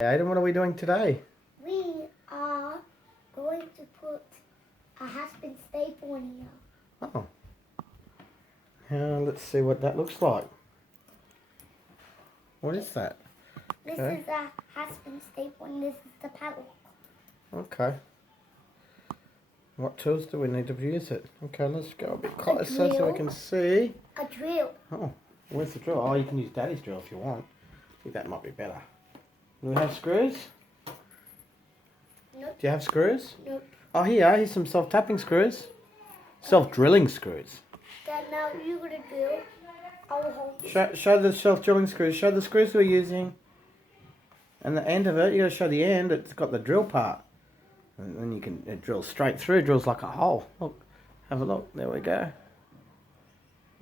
Aiden, what are we doing today? We are going to put a has-been staple in here. Oh. Let's see what that looks like. What is that? This is a has-been staple and this is the padlock. Okay. What tools do we need to use it? Okay, let's go a bit closer so we can see. A drill. Oh, where's the drill? Oh, you can use Daddy's drill if you want. I think that might be better. Do we have screws? Nope. Do you have screws? Nope. Oh, here's some self-tapping screws. Self-drilling screws. Dad, now you're going to drill. I will hold this. Show the self-drilling screws. Show the screws we're using. And the end of it, you got to show the end. It's got the drill part. And then you can drill straight through. It drills like a hole. Look. Have a look. There we go.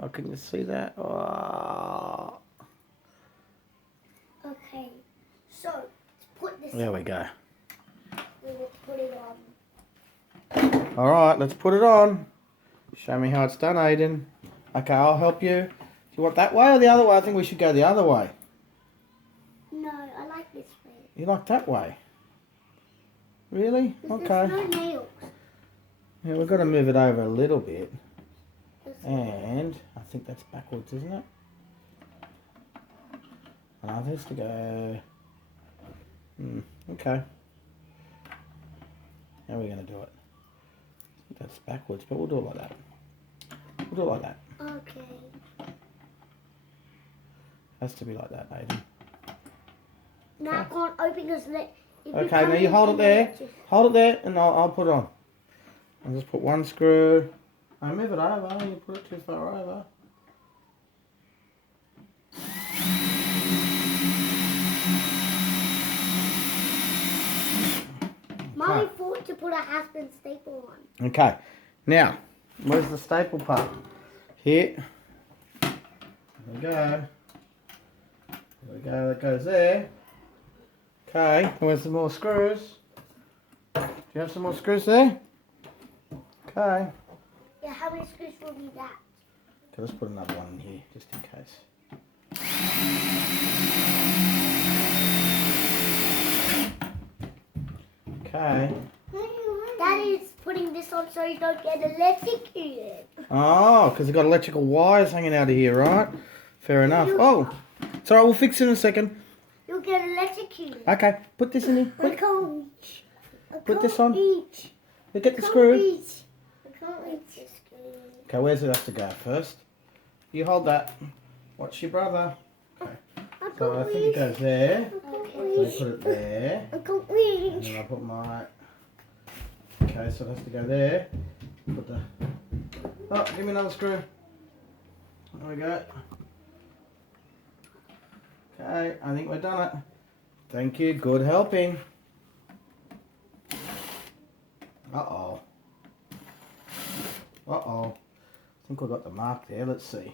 Oh, can you see that? Oh. Okay. So, let's put this There we go. We will put it on. Alright, let's put it on. Show me how it's done, Aiden. Okay, I'll help you. Do you want that way or the other way? I think we should go the other way. No, I like this way. You like that way? Really? Okay. There's no nails. Yeah, we've got to move it over a little bit. And I think that's backwards, isn't it? And others to go. Okay. How are we going to do it? I think that's backwards, but we'll do it like that. We'll do it like that. Okay. Has to be like that, Aiden. Now I can't open because Okay, now you hold it there. Hold it there, and I'll put it on. I'll just put one screw. I move it over. You put it too far over. Mommy thought to put a has-been staple on. Okay, now where's the staple part? Here. There we go. There we go. That goes there. Okay, where's some more screws? Do you have some more screws there? Okay. Yeah, how many screws will be that? Okay, let's put another one in here just in case. Okay. Daddy's putting this on so you don't get electrocuted. Oh, because it's got electrical wires hanging out of here, right? Fair enough. Oh, it's alright, we'll fix it in a second. You'll get electrocuted. Okay, put this in here. I Quick. can't reach. Put this on. Reach. You get the I can't screw. reach. I can't reach the screw. Okay, where's it have to go first? You hold that. Watch your brother. Okay. So I think it goes there. So you put it there. I can't And reach. then I put my... Okay, so it has to go there. Put the... Oh, give me another screw. There we go. Okay, I think we've done it. Thank you, good helping. Uh-oh. Uh-oh. I think we got the mark there, let's see.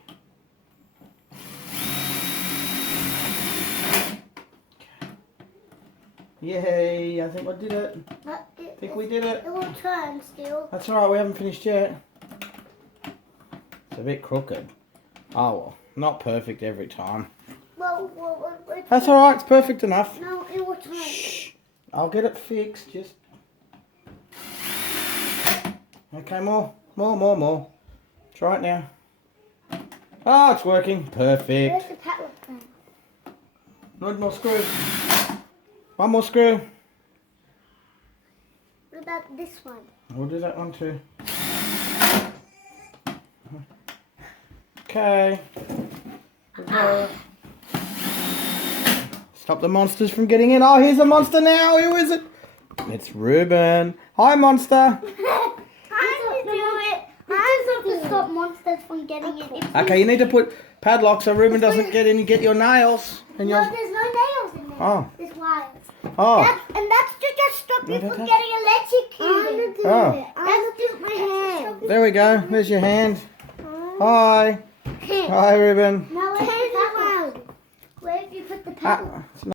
Yay, I think we did it. I think we did it. It will turn still. That's alright, we haven't finished yet. It's a bit crooked. Oh well, not perfect every time. Well, That's alright, it's perfect enough. no, it will turn. Shh. I'll get it fixed, just... Okay, more. Try it now. Oh, it's working. Where's Perfect. the padlock then? Need more screws. One more screw. What about this one? We'll do that one too. Okay. Stop the monsters from getting in. Oh, here's a monster now. Who is it? It's Ruben. Hi, monster. To stop monsters from getting in. Okay, you need to put padlocks so Ruben doesn't get in and get your nails. And No, your... there's no nails in there. Oh. There's wires. Oh. And that's to just stop you No, from that's- getting electrocuted. Oh. That's just my hand. There we go. There's your hand. Hi. Hi, Ruben. Now where's the padlock? Where have you put the padlock? Ah,